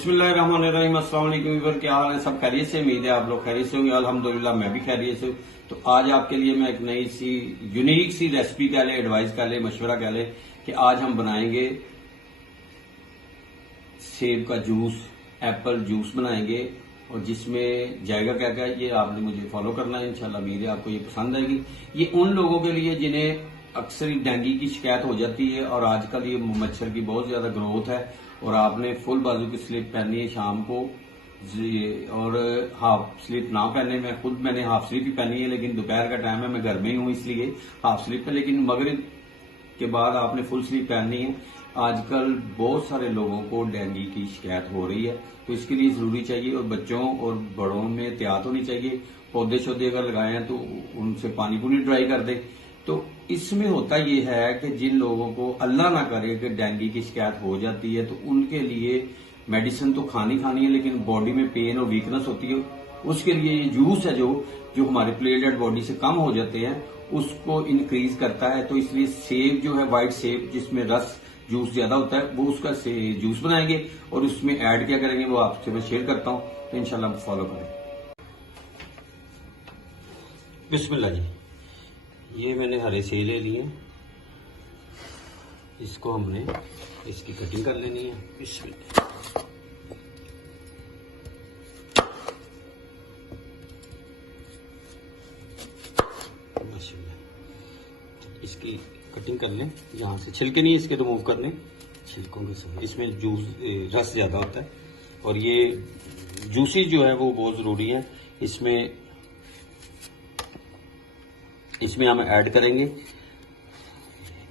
बिस्मिल्लाहिर्रहमानिर्रहीम। अस्सलाम वालेकुम व्यूअर, क्या हाल है? सब खैरियत से? उम्मीद है आप लोग खैरियत से होंगे। अल्हम्दुलिल्लाह मैं भी खैरियत से हूँ। तो आज आपके लिए मैं एक नई सी यूनिक सी रेसिपी कह ले, एडवाइस कह ले, मशवरा कह ले कि आज हम बनाएंगे सेब का जूस, एप्पल जूस बनाएंगे और जिसमें जाएगा क्या क्या ये आपने मुझे फॉलो करना है। इंशाल्लाह उम्मीद है आपको ये पसंद आएगी। ये उन लोगों के लिए जिन्हें अक्सर ही डेंगू की शिकायत हो जाती है और आजकल ये मच्छर की बहुत ज्यादा ग्रोथ है और आपने फुल बाजू की स्लीप पहननी है शाम को और हाफ स्लीप ना पहने। मैंने हाफ स्लीप ही पहनी है, लेकिन दोपहर का टाइम है, मैं घर में ही हूं इसलिए हाफ स्लीप है, लेकिन मगरिब के बाद आपने फुल स्लीप पहननी है। आजकल बहुत सारे लोगों को डेंगू की शिकायत हो रही है, तो इसके लिए जरूरी चाहिए और बच्चों और बड़ों में एहतियात होनी चाहिए। पौधे शौधे अगर लगाए हैं तो उनसे पानी पूरी ड्राई कर दे। तो इसमें होता यह है कि जिन लोगों को अल्लाह ना करे कि डेंगू की शिकायत हो जाती है तो उनके लिए मेडिसिन तो खानी है, लेकिन बॉडी में पेन और वीकनेस होती है। उसके लिए ये जूस है जो हमारे प्लेटलेट बॉडी से कम हो जाते हैं उसको इंक्रीज करता है। तो इसलिए सेब जो है, व्हाइट सेब जिसमें रस जूस ज्यादा होता है, वो उसका जूस बनाएंगे और उसमें ऐड क्या करेंगे वो आपसे मैं शेयर करता हूं, तो इंशाल्लाह फॉलो करें। बिस्मिल्लाह जी। ये मैंने हरे सेब ले लिए, इसको हमने इसकी कटिंग कर लेनी है। बिस्मिल्लाह। इसकी कटिंग कर लें, यहाँ से छिलके नहीं इसके रिमूव कर लें, छिलकों के साथ। इसमें जूस रस ज्यादा होता है और ये जूसी जो है वो बहुत जरूरी है। इसमें हम ऐड करेंगे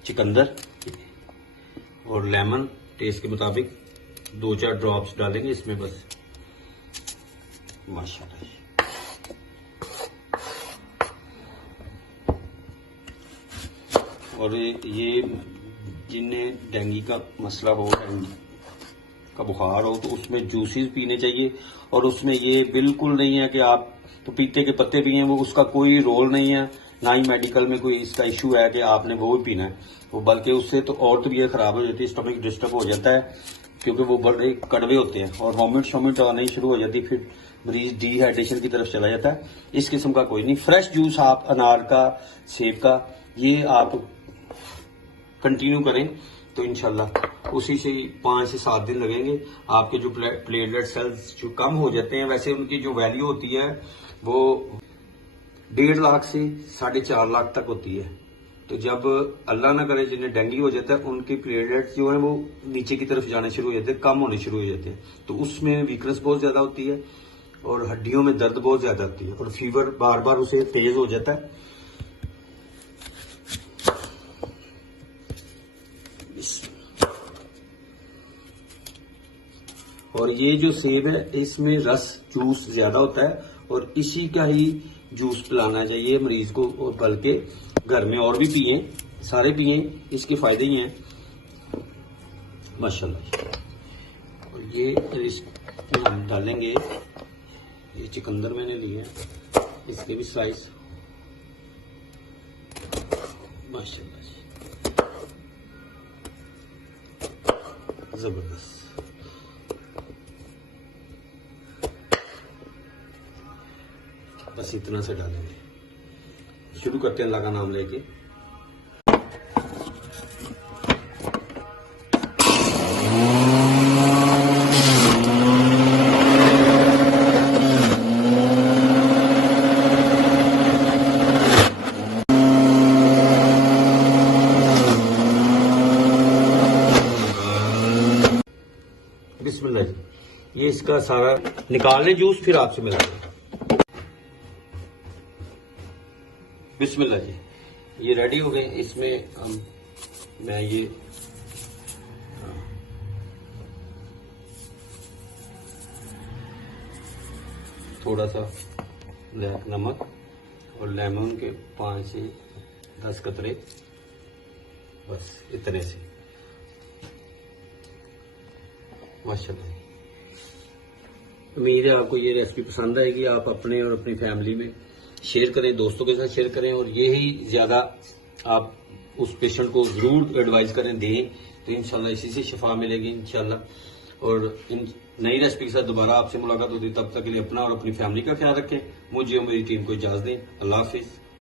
चुकंदर और लेमन, टेस्ट के मुताबिक 2-4 ड्रॉप्स डालेंगे इसमें बस। माशाल्लाह। और ये जिन्हें डेंगू का मसला हो, डेंगू का बुखार हो, तो उसमें जूसेस पीने चाहिए। और उसमें ये बिल्कुल नहीं है कि आप पपीते के पत्ते पिए, वो उसका कोई रोल नहीं है, ना ही मेडिकल में कोई इसका इशू है कि आपने वो भी पीना है। वो बल्कि उससे तो और तबीयत खराब हो जाती है, स्टमक डिस्टर्ब हो जाता है, क्योंकि वो बड़े कड़वे होते हैं और वॉमिट शॉमिट आनी शुरू हो जाती है, फिर मरीज डिहाइड्रेशन की तरफ चला जाता है। इस किस्म का कोई नहीं। फ्रेश जूस आप अनार का, सेब का, ये आप कंटिन्यू करें तो इंशाल्लाह उसी से 5 से 7 दिन लगेंगे। आपके जो प्लेटलेट सेल्स जो कम हो जाते हैं, वैसे उनकी जो वैल्यू होती है वो 1.5 लाख से 4.5 लाख तक होती है। तो जब अल्लाह ना करे जिन्हें डेंगू हो जाता है, उनके प्लेटलेट्स जो है वो नीचे की तरफ जाने शुरू हो जाते हैं, कम होने शुरू हो जाते हैं। तो उसमें वीकनेस बहुत ज्यादा होती है और हड्डियों में दर्द बहुत ज्यादा होती है और फीवर बार बार उसे तेज हो जाता है। और ये जो सेब है इसमें रस जूस ज्यादा होता है और इसी का ही जूस पिलाना चाहिए मरीज को, और बल्कि घर में और भी पिए, सारे पिए, इसके फायदे ही हैं माशाल्लाह। और ये इसमें हम डालेंगे, ये चुकंदर मैंने लिए, इसके भी स्लाइस माशाल्लाह जबरदस्त। बस इतना से डालेंगे। शुरू करते हैं अल्लाह का नाम लेके। बिस्मिल्लाह जी। ये इसका सारा निकाल लें जूस, फिर आपसे मिलाएंगे। बिस्मिल्लाह जी। ये रेडी हो गए। इसमें मैं ये थोड़ा सा ब्लैक नमक और लेमन के 5 से 10 कतरे, बस इतने से माशाल्लाह। उम्मीद है आपको ये रेसिपी पसंद आएगी। आप अपने और अपनी फैमिली में शेयर करें, दोस्तों के साथ शेयर करें और यही ज्यादा आप उस पेशेंट को जरूर एडवाइस करें, दें, तो इंशाल्लाह इसी से शिफा मिलेगी इंशाल्लाह। और इन नई रेसिपी के साथ दोबारा आपसे मुलाकात होती है। तब तक के लिए अपना और अपनी फैमिली का ख्याल रखें। मुझे और मेरी टीम को इजाजत दें। अल्लाह हाफिज।